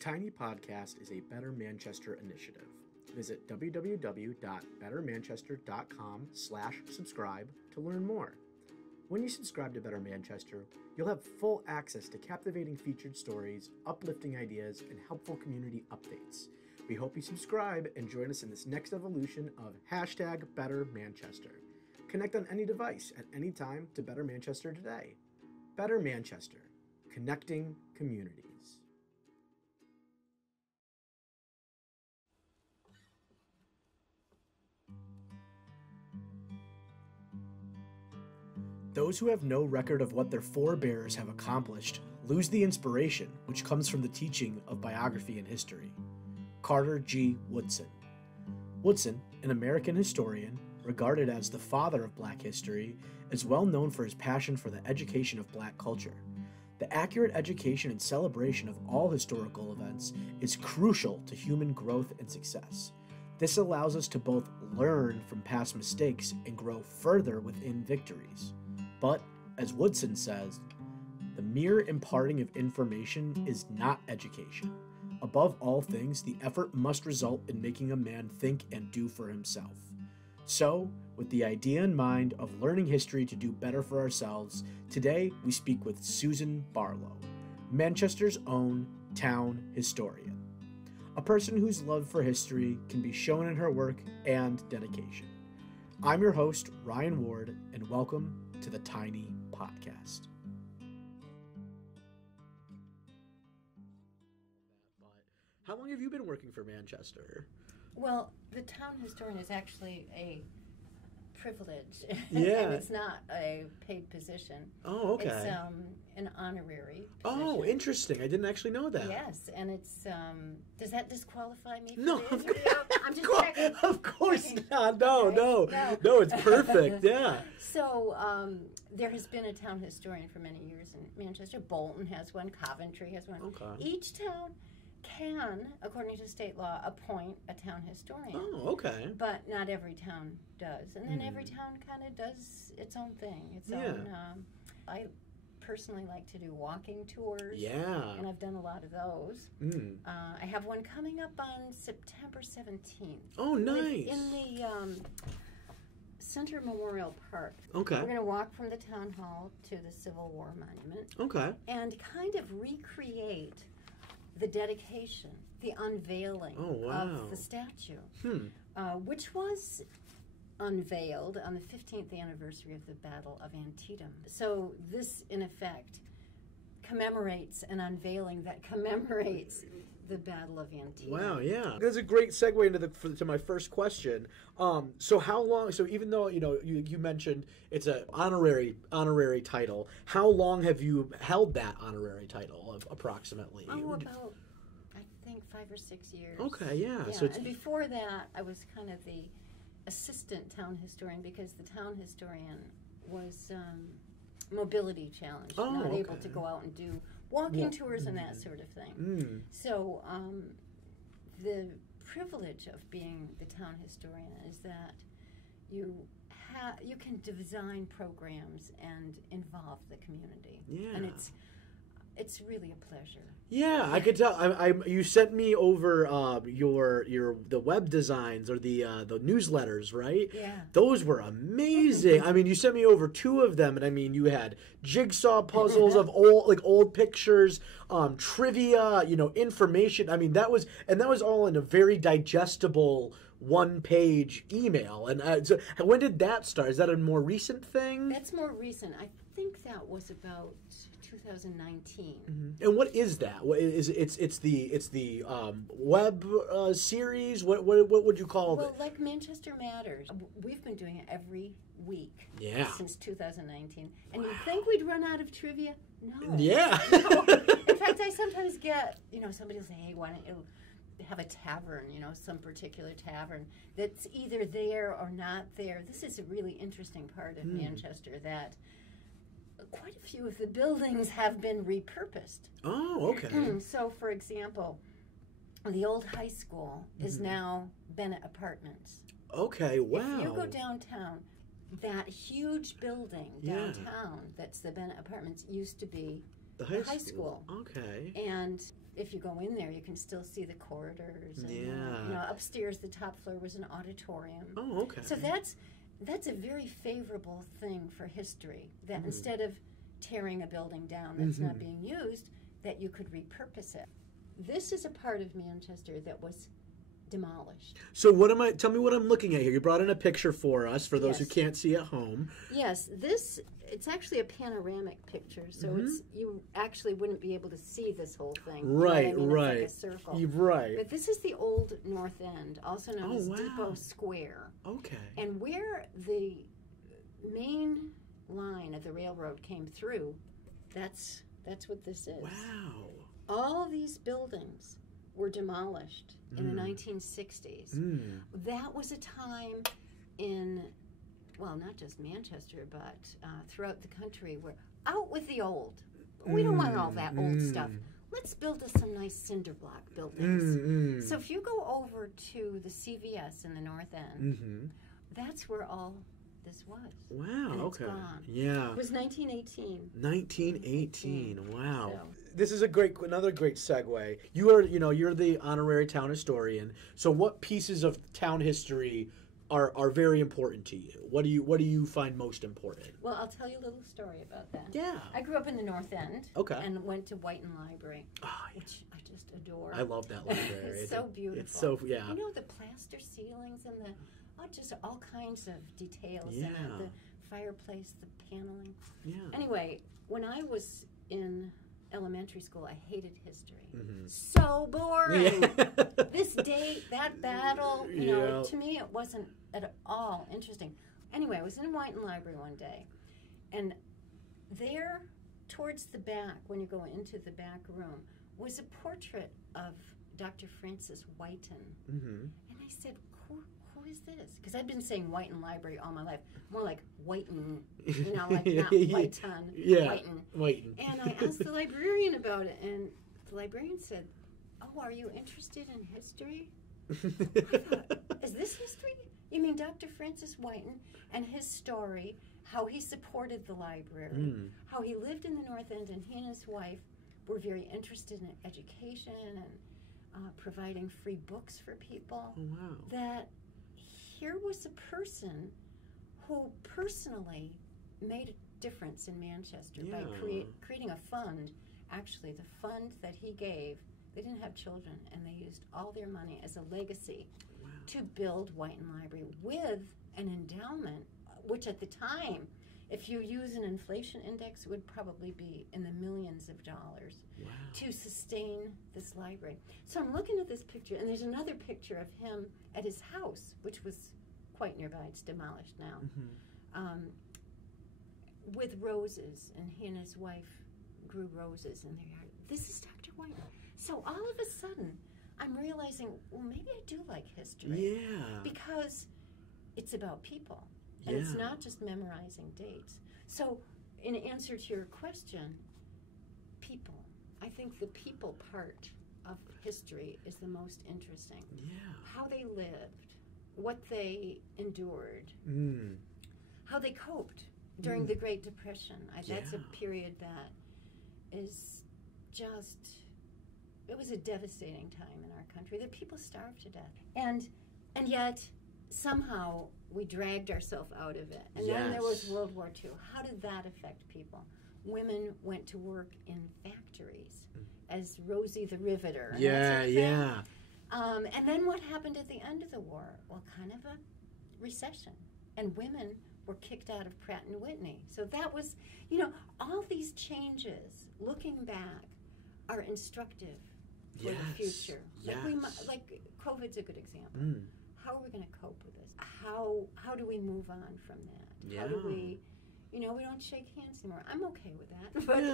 Tiny Podcast is a Better Manchester initiative. Visit www.bettermanchester.com/subscribe to learn more. When you subscribe to Better Manchester, you'll have full access to captivating featured stories, uplifting ideas, and helpful community updates. We hope you subscribe and join us in this next evolution of #BetterManchester. Connect on any device at any time to Better Manchester today. Better Manchester, connecting communities. Those who have no record of what their forebears have accomplished lose the inspiration which comes from the teaching of biography and history. Carter G. Woodson. Woodson, an American historian, regarded as the father of Black history, is well known for his passion for the education of Black culture. The accurate education and celebration of all historical events is crucial to human growth and success. This allows us to both learn from past mistakes and grow further within victories. But, as Woodson says, the mere imparting of information is not education. Above all things, the effort must result in making a man think and do for himself. So, with the idea in mind of learning history to do better for ourselves, today we speak with Susan Barlow, Manchester's own town historian. A person whose love for history can be shown in her work and dedication. I'm your host, Ryan Ward, and welcome to the Tiny Podcast. How long have you been working for Manchester? Well, the town historian is actually a privilege. Yeah. And it's not a paid position. Oh, okay. It's an honorary position. Oh, interesting. I didn't actually know that. Yes, and it's, does that disqualify me? No, for of the interview? I'm just checking. Of course Okay. not. No, Okay. no. No, it's perfect. Yeah. So, there has been a town historian for many years in Manchester. Bolton has one. Coventry has one. Okay. Each town can, according to state law, appoint a town historian. Oh, okay. But not every town does. And then every town kind of does its own thing. Its own. I personally like to do walking tours. Yeah. And I've done a lot of those. I have one coming up on September 17th. Oh, nice. In the Center Memorial Park. Okay. We're going to walk from the town hall to the Civil War Monument. Okay. And kind of recreate the dedication, the unveiling of the statue, which was unveiled on the 15th anniversary of the Battle of Antietam. So this, in effect, commemorates an unveiling that commemorates the Battle of Antietam. Wow, yeah. That's a great segue into to my first question. So how long, so even though, you mentioned it's an honorary title, how long have you held that honorary title approximately? Oh, about, I think, 5 or 6 years. Okay, yeah. Yeah, So and before that, I was kind of the assistant town historian because the town historian was mobility challenged, not able to go out and do walking tours and that sort of thing. So the privilege of being the town historian is that you can design programs and involve the community. Yeah. And it's really a pleasure. Yeah, I could tell. You sent me over the web designs or the newsletters, right? Yeah. Those were amazing. I mean, you sent me over 2 of them, and I mean, you had jigsaw puzzles of old pictures, trivia, information. I mean, that was all in a very digestible 1-page email. And so when did that start? Is that a more recent thing? That's more recent. I think that was about 2019. And what is that? What is it's the web series? What would you call it? Well, like Manchester Matters, we've been doing it every week since 2019. And you'd think we'd run out of trivia? No. Yeah. No. In fact, I sometimes get, somebody will say, hey, why don't you have a tavern, some particular tavern that's either there or not there. This is a really interesting part of Manchester that quite a few of the buildings have been repurposed. Oh, okay. So, for example, the old high school is now Bennett Apartments. Okay, wow. If you go downtown, that huge building downtown that's the Bennett Apartments used to be The high school. Okay. And if you go in there, you can still see the corridors. And, upstairs, the top floor was an auditorium. Oh, okay. So that's a very favorable thing for history, that instead of tearing a building down that's not being used, that you could repurpose it. This is a part of Manchester that was demolished. So tell me what I'm looking at here. You brought in a picture for us, for those who can't see at home. Yes, it's actually a panoramic picture, so you actually wouldn't be able to see this whole thing. Right, you know what I mean? It's like a circle. Right. But this is the old North End, also known as Depot Square. Okay. And where the main line of the railroad came through, that's what this is. Wow. All these buildings were demolished in the 1960s. That was a time in, well, not just Manchester, but throughout the country, where out with the old. We don't want all that old stuff. Let's build us some nice cinder block buildings. So if you go over to the CVS in the North End, that's where all this was. Wow, and okay. It's gone. Yeah. It was 1918. 1918. Wow. So. This is another great segue. You're the honorary town historian. So what pieces of town history are very important to you? What do you find most important? Well, I'll tell you a little story about that. Yeah. I grew up in the North End. Okay. And went to Whiten Library, which I just adore. I love that library. It's so beautiful. It's so, yeah. You know, the plaster ceilings and just all kinds of details in it. The fireplace, the paneling. Yeah. Anyway, when I was in elementary school, I hated history. So boring. This date, that battle, to me it wasn't at all interesting. Anyway, I was in Whiten Library one day, and there, towards the back, when you go into the back room, was a portrait of Dr. Francis Whiten. And I said, who is this? Because I'd been saying Whiten Library all my life. More like Whiten, like not Whiten, Whiten. And I asked the librarian about it, and the librarian said, "Oh, are you interested in history?" I thought, is this history? You mean Dr. Francis Whiten and his story, how he supported the library, how he lived in the North End, and he and his wife were very interested in education and providing free books for people. Oh, wow. That here was a person who personally made a difference in Manchester by creating a fund. Actually, the fund that he gave, they didn't have children, and they used all their money as a legacy to build Whiten Library with an endowment, which at the time, if you use an inflation index, would probably be in the millions of dollars to sustain this library. So I'm looking at this picture, and there's another picture of him at his house, which was quite nearby. It's demolished now, with roses, and he and his wife grew roses in their yard. This is Dr. Whiten. So all of a sudden, I'm realizing, well, maybe I do like history. Yeah. Because it's about people. And it's not just memorizing dates. So in answer to your question, people. I think the people part of history is the most interesting. Yeah. How they lived, what they endured, how they coped during the Great Depression. That's a period that is just, it was a devastating time in our country that people starved to death. And yet, somehow, we dragged ourselves out of it. And then there was World War II. How did that affect people? Women went to work in factories as Rosie the Riveter. And and then what happened at the end of the war? Well, kind of a recession. And women were kicked out of Pratt & Whitney. So that was, all these changes, looking back, are instructive for the future. Like COVID's a good example. How are we going to cope with this? How do we move on from that? How do we, we don't shake hands anymore. I'm okay with that. But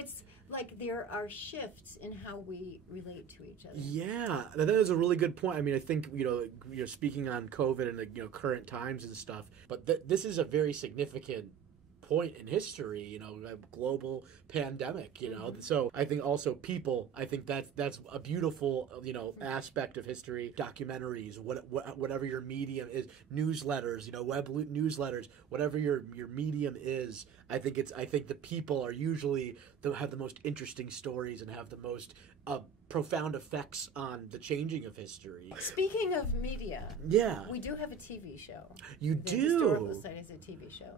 it's like there are shifts in how we relate to each other. Yeah, that is a really good point. I mean, I think, you're speaking on COVID and, current times and stuff, but this is a very significant point in history, you know, a global pandemic, you know. So I think also people, I think that's a beautiful, you know, aspect of history. Documentaries, whatever your medium is, newsletters, you know, web newsletters, whatever your medium is. I think the people are usually have the most interesting stories and have the most profound effects on the changing of history. Speaking of media, we do have a TV show. You the do? The Historical Society is a TV show.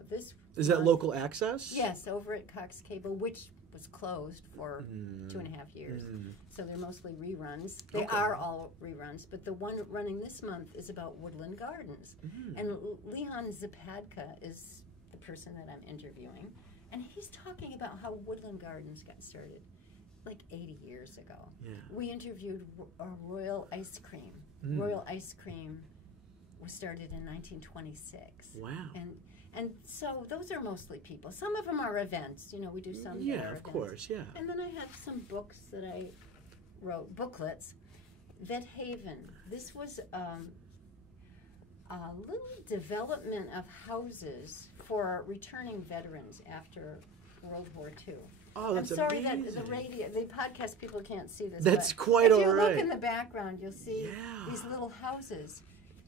Is that local access? Yes, over at Cox Cable, which was closed for 2.5 years. So they're mostly reruns. They are all reruns, but the one running this month is about Woodland Gardens. And Leon Zapadka is the person that I'm interviewing, and he's talking about how Woodland Gardens got started like 80 years ago. We interviewed Royal Ice Cream. Royal Ice Cream was started in 1926. Wow. And so those are mostly people. Some of them are events. You know, we do some that are of events. Course, yeah. And then I had some books that I wrote, booklets. Vet Haven. This was a little development of houses for returning veterans after World War II. Oh, that's I'm sorry amazing. that the podcast people can't see this. That's quite all right. If you look in the background, you'll see these little houses.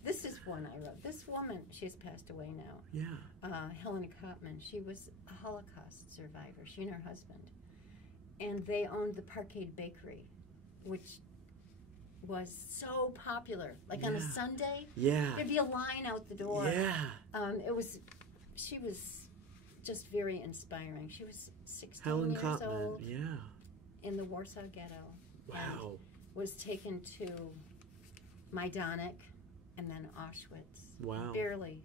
This is one I wrote. This woman, she's passed away now. Helena Kopman. She was a Holocaust survivor. She and her husband, and they owned the Parkade Bakery, which was so popular. Like on a Sunday, there'd be a line out the door. She was just very inspiring. She was 16 years old. In the Warsaw Ghetto. Wow. Was taken to Majdanek and then Auschwitz. Wow. Barely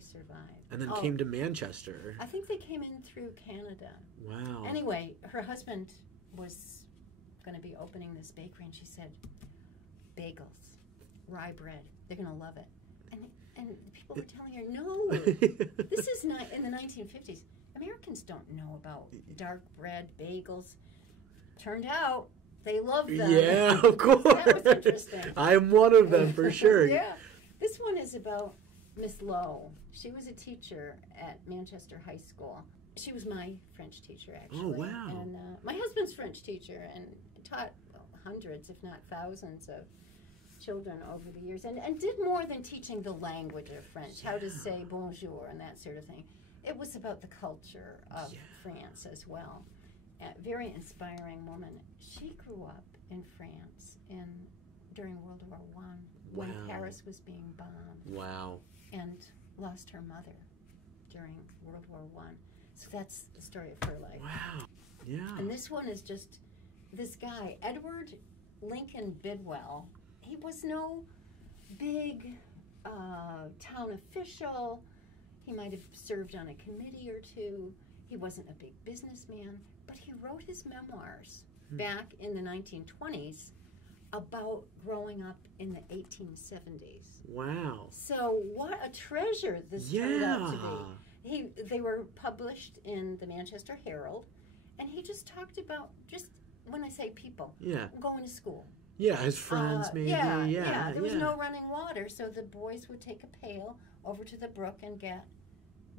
survived. And then came to Manchester. I think they came in through Canada. Wow. Anyway, her husband was going to be opening this bakery, and she said, bagels, rye bread, they're going to love it. And people were telling her, no, this is not in the 1950s. Americans don't know about dark bread, bagels. Turned out they love them. Yeah, of course. That was interesting. I'm one of them for sure. This one is about Miss Lowe. She was a teacher at Manchester High School. She was my French teacher, actually. Oh, wow. And my husband's French teacher and taught hundreds, if not thousands, of children over the years, and did more than teaching the language of French, how to say bonjour and that sort of thing. It was about the culture of France as well. A very inspiring woman. She grew up in France during World War I when Paris was being bombed. Wow. And lost her mother during World War I. So that's the story of her life. Wow. Yeah. And this one is just this guy, Edward Lincoln Bidwell. He was no big town official. He might have served on a committee or two. He wasn't a big businessman, but he wrote his memoirs back in the 1920s about growing up in the 1870s. Wow. So what a treasure this turned out to be. They were published in the Manchester Herald, and he just talked about, just when I say people, going to school. Yeah, his friends maybe. Yeah. There was no running water, so the boys would take a pail over to the brook and get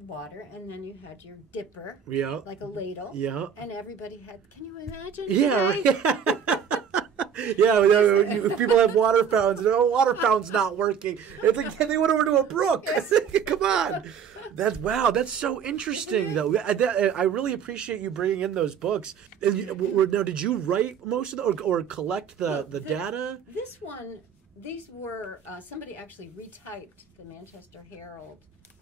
water, and then you had your dipper, like a ladle, and everybody had. Can you imagine? If people have water fountains, water fountain's not working. It's like they went over to a brook. Come on. That's so interesting, though. I really appreciate you bringing in those books. Now, did you write most of them or collect the data? This one, these were, somebody actually retyped the Manchester Herald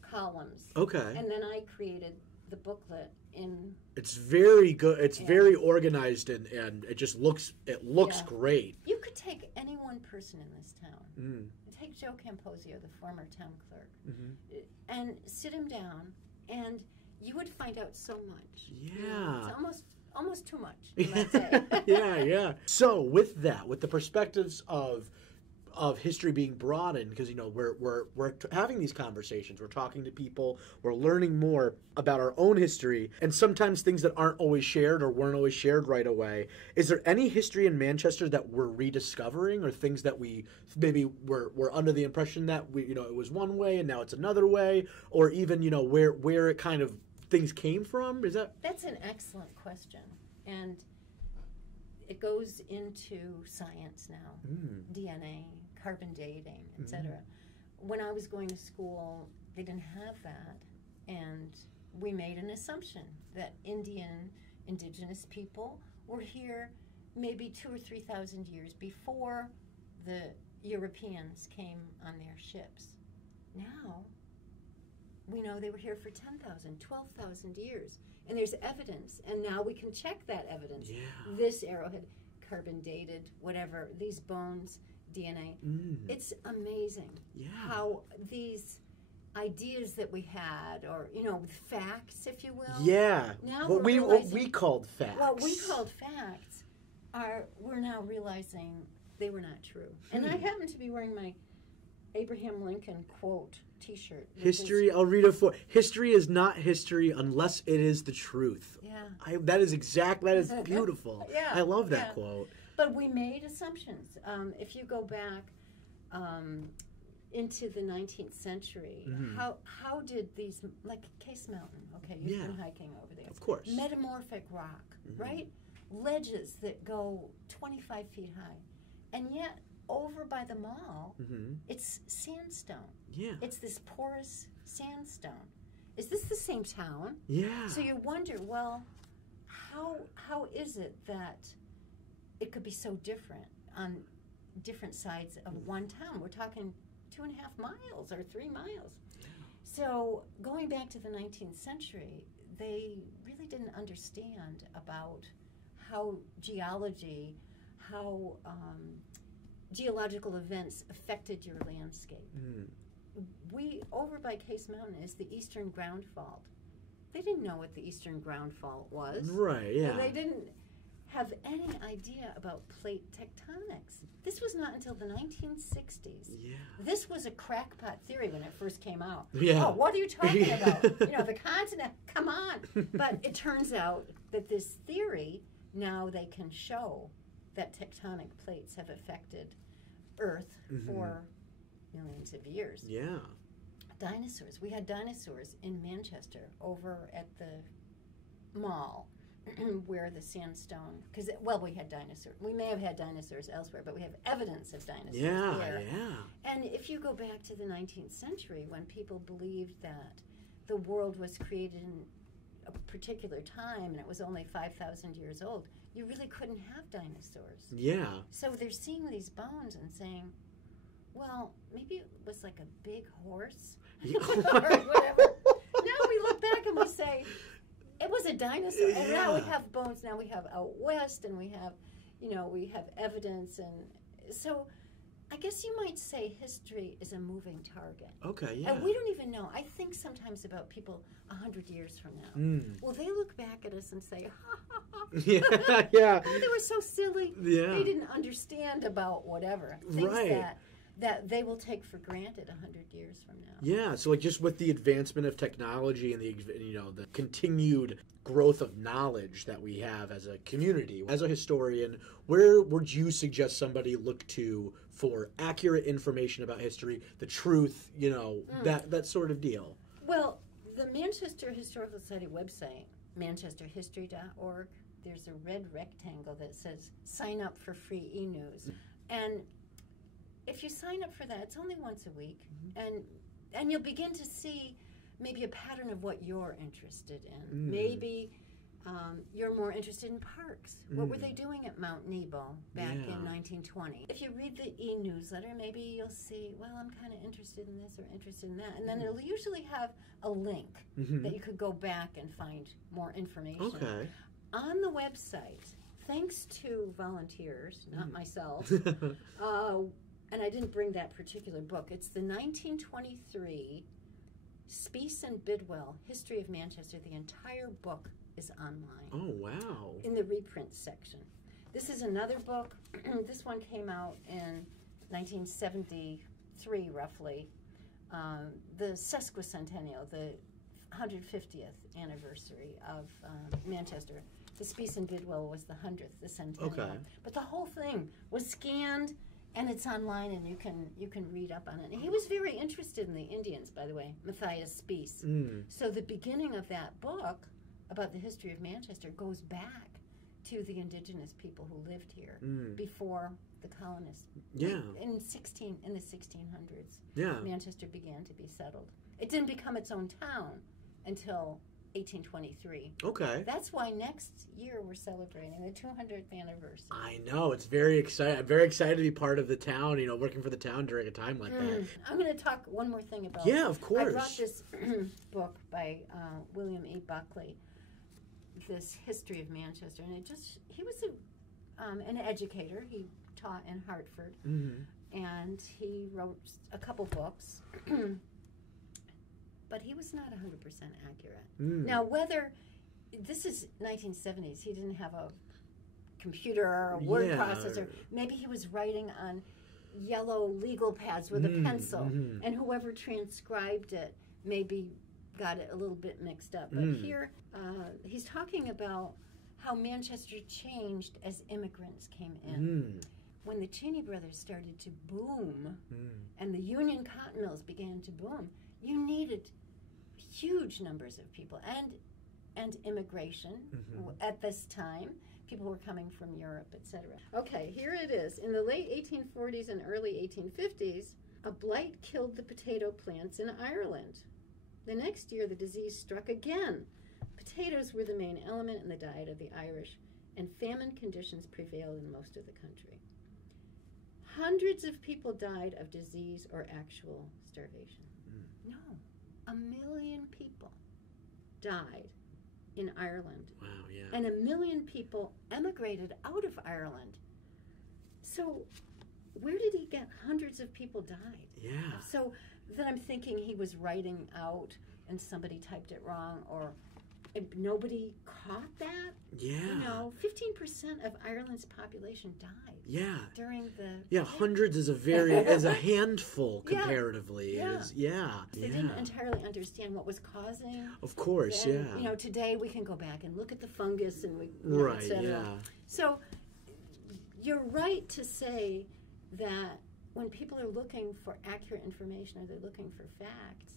columns. Okay. And then I created the booklet in... It's very good. It's very organized, and it just looks great. You could take any one person in this town. Take Joe Camposio, the former town clerk, and sit him down, and you would find out so much. Yeah. It's almost too much, you might say. Yeah. So with the perspectives of history being broadened, because we're having these conversations, we're talking to people, we're learning more about our own history, and sometimes things that aren't always shared or weren't always shared right away. Is there any history in Manchester that we're rediscovering, or things that we maybe were under the impression that it was one way and now it's another way, or even where it kind of things came from? Is that... That's an excellent question. And it goes into science now, DNA, carbon dating, etc. When I was going to school, they didn't have that, and we made an assumption that indigenous people were here maybe 2,000 or 3,000 years before the Europeans came on their ships. Now, we know they were here for 10,000, 12,000 years. And there's evidence, and now we can check that evidence. Yeah. This arrowhead, carbon dated, whatever, these bones, DNA. It's amazing how these ideas that we had, or, facts, if you will. Yeah. Now what we called facts. What we called facts we're now realizing they were not true. And I happen to be wearing my Abraham Lincoln quote T-shirt. History, I'll read it for... History is not history unless it is the truth. Yeah. That is beautiful. Yeah. I love that quote. But we made assumptions. If you go back into the 19th century, how did these, like Case Mountain, okay, you've been hiking over there. Of course. Metamorphic rock, right? Ledges that go 25 feet high. And yet, over by the mall, it's sandstone. Yeah. It's this porous sandstone. Is this the same town? Yeah. So you wonder, well, how is it that it could be so different on different sides of one town? We're talking 2.5 miles or 3 miles. Yeah. So going back to the 19th century, they really didn't understand about how geology, how geological events affected your landscape. We, over by Case Mountain, is the Eastern Ground Fault. They didn't know what the Eastern Ground Fault was. Right, yeah. And they didn't have any idea about plate tectonics. This was not until the 1960s. Yeah. This was a crackpot theory when it first came out. Yeah. Oh, what are you talking about? The continent, come on. But it turns out that this theory, now they can show that tectonic plates have affected Earth for millions of years. Yeah. Dinosaurs. We had dinosaurs in Manchester over at the mall where the sandstone, because, we had dinosaurs. We may have had dinosaurs elsewhere, but we have evidence of dinosaurs there. Yeah. And if you go back to the 19th century, when people believed that the world was created in a particular time and it was only 5,000 years old, you really couldn't have dinosaurs. Yeah. So they're seeing these bones and saying, well, maybe it was like a big horse or whatever. Now we look back and we say, it was a dinosaur. And now we have bones. Now we have out west, and we have, we have evidence. And so I guess you might say history is a moving target. Okay, yeah. And we don't even know. I think sometimes about people 100 years from now. Well, they look back at us and say, ha, ha, ha. Yeah. Oh, they were so silly. Yeah. They didn't understand about whatever. Things that they will take for granted 100 years from now. Yeah, so just with the advancement of technology and the continued growth of knowledge that we have as a community, as a historian, where would you suggest somebody look to for accurate information about history, the truth, that sort of deal? Well, the Manchester Historical Society website, manchesterhistory.org, there's a red rectangle that says sign up for free e-news. And if you sign up for that, it's only once a week, and you'll begin to see maybe a pattern of what you're interested in. Maybe you're more interested in parks. What were they doing at Mount Nebo back in 1920? If you read the e-newsletter, maybe you'll see, well, I'm kind of interested in this or interested in that. And then it'll usually have a link that you could go back and find more information. Okay. On the website, thanks to volunteers, not myself, and I didn't bring that particular book. It's the 1923 Speece and Bidwell History of Manchester. The entire book is online. Oh, wow. In the reprint section. This is another book. This one came out in 1973, roughly. The sesquicentennial, the 150th anniversary of Manchester. The Speece and Bidwell was the 100th, the centennial. Okay. But the whole thing was scanned And it's online, and you can read up on it. And he was very interested in the Indians, by the way, Matthias Spies. So the beginning of that book about the history of Manchester goes back to the indigenous people who lived here before the colonists. Yeah. In the 1600s, yeah. Manchester began to be settled. It didn't become its own town until 1823. Okay. That's why next year we're celebrating the 200th anniversary. I know. It's very exciting. I'm very excited to be part of the town, working for the town during a time like that. I'm going to talk one more thing about... Yeah, of course. I brought this book by William E. Buckley, this history of Manchester, and he was an educator. He taught in Hartford, and he wrote a couple books. But he was not 100% accurate. Now, whether this is 1970s, he didn't have a computer or a word processor. Maybe he was writing on yellow legal pads with a pencil, and whoever transcribed it maybe got it a little bit mixed up. But here, he's talking about how Manchester changed as immigrants came in. When the Cheney brothers started to boom, and the Union cotton mills began to boom, you needed huge numbers of people and immigration at this time. People were coming from Europe, etc. Okay, here it is. In the late 1840s and early 1850s, a blight killed the potato plants in Ireland. The next year, the disease struck again. Potatoes were the main element in the diet of the Irish, and famine conditions prevailed in most of the country. Hundreds of people died of disease or actual starvation. No, 1 million people died in Ireland. Wow, yeah. And 1 million people emigrated out of Ireland. So where did he get hundreds of people died? Yeah. So then I'm thinking he was writing out and somebody typed it wrong, or nobody caught that. Yeah. 15% of Ireland's population died. Yeah. During the... Yeah, hundreds is a handful comparatively. Yeah. They didn't entirely understand what was causing. Of course, yeah. Today we can go back and look at the fungus and we... Right, et cetera. yeah. So you're right to say that when people are looking for accurate information or they're looking for facts,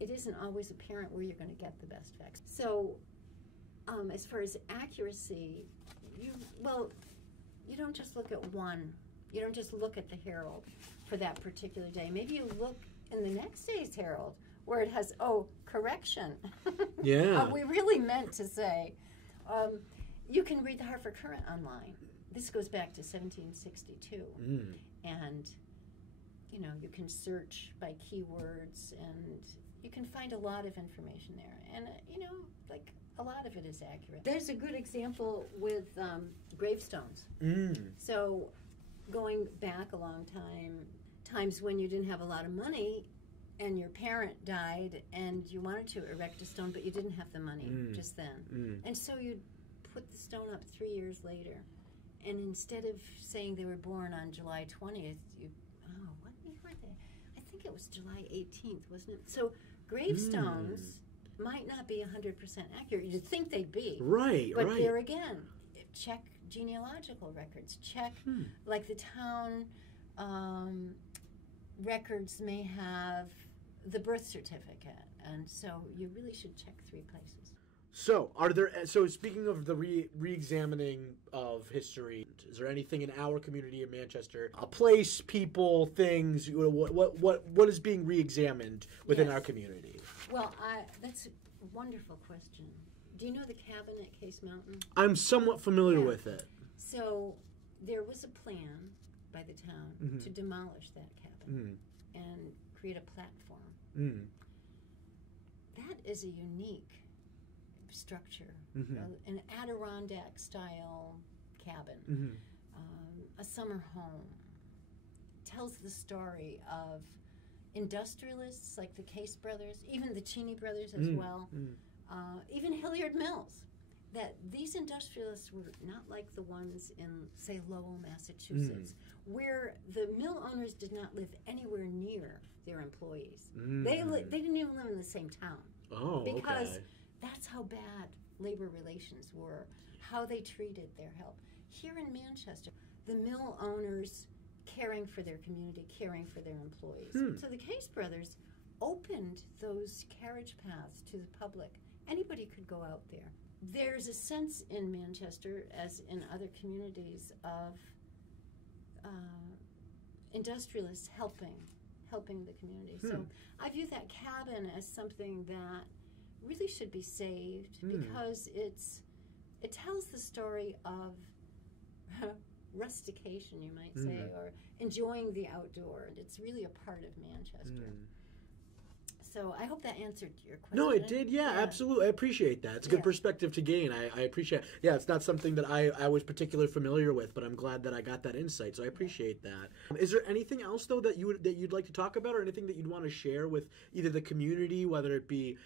it isn't always apparent where you're going to get the best facts. So as far as accuracy, you don't just look at one. You don't just look at the Herald for that particular day. Maybe you look in the next day's Herald where it has, correction. Yeah. We really meant to say. You can read the Hartford Courant online. This goes back to 1762. And, you can search by keywords and you can find a lot of information there. And, a lot of it is accurate. There's a good example with gravestones. So going back a long time, times when you didn't have a lot of money and your parent died and you wanted to erect a stone, but you didn't have the money just then. And so you'd put the stone up 3 years later. And instead of saying they were born on July 20th, what year were they? I think it was July 18th, wasn't it? So gravestones might not be 100% accurate. You'd think they'd be. Right, but there again, check genealogical records. Check, like the town records may have the birth certificate. And so you really should check 3 places. So speaking of the re-examining of history, is there anything in our community in Manchester, a place, people, things, what is being re-examined within our community? Well, that's a wonderful question. Do you know the cabin at Case Mountain? I'm somewhat familiar with it. So there was a plan by the town to demolish that cabin and create a platform. That is a unique structure, an Adirondack-style cabin, a summer home. Tells the story of industrialists like the Case brothers, even the Cheney brothers as well, even Hilliard Mills. That these industrialists were not like the ones in, say, Lowell, Massachusetts, where the mill owners did not live anywhere near their employees. They didn't even live in the same town. Because that's how bad labor relations were, how they treated their help. Here in Manchester, the mill owners caring for their community, caring for their employees. So the Case brothers opened those carriage paths to the public. Anybody could go out there. There's a sense in Manchester, as in other communities, of industrialists helping the community. So I view that cabin as something that really should be saved because it tells the story of rustication, you might say, or enjoying the outdoor. It's really a part of Manchester. So I hope that answered your question. No, it did. Yeah, absolutely. I appreciate that. It's a good perspective to gain. I appreciate it. Yeah, it's not something that I was particularly familiar with, but I'm glad that I got that insight. So I appreciate that. Is there anything else though that you'd like to talk about, or anything that you'd want to share with either the community, whether it be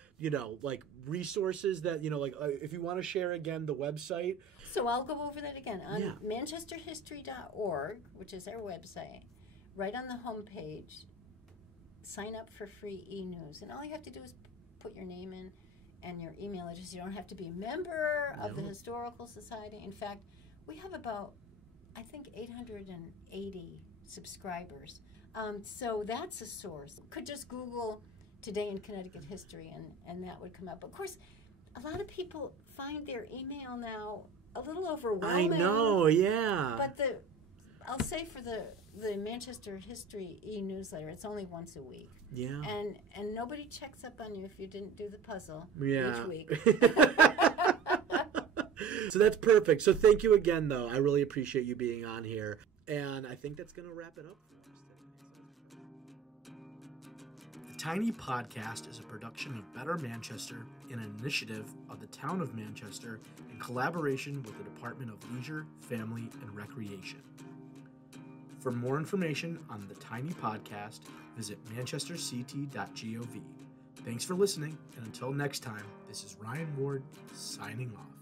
like resources that like if you want to share again the website? So I'll go over that again on manchesterhistory.org, which is our website. Right on the homepage. Sign up for free e-news, and all you have to do is put your name in and your email address. You don't have to be a member of the Historical Society. In fact, we have about, I think, 880 subscribers. So that's a source. Could just Google Today in Connecticut History, and that would come up. Of course, a lot of people find their email now a little overwhelming. I know, yeah. But I'll say for the Manchester History e-newsletter, it's only once a week. Yeah. And nobody checks up on you if you didn't do the puzzle each week. So that's perfect. So thank you again, though. I really appreciate you being on here. And I think that's going to wrap it up for us today. The Tiny Podcast is a production of Better Manchester, an initiative of the Town of Manchester in collaboration with the Department of Leisure, Family, and Recreation. For more information on the Tiny Podcast, visit manchesterct.gov. Thanks for listening, and until next time, this is Ryan Ward signing off.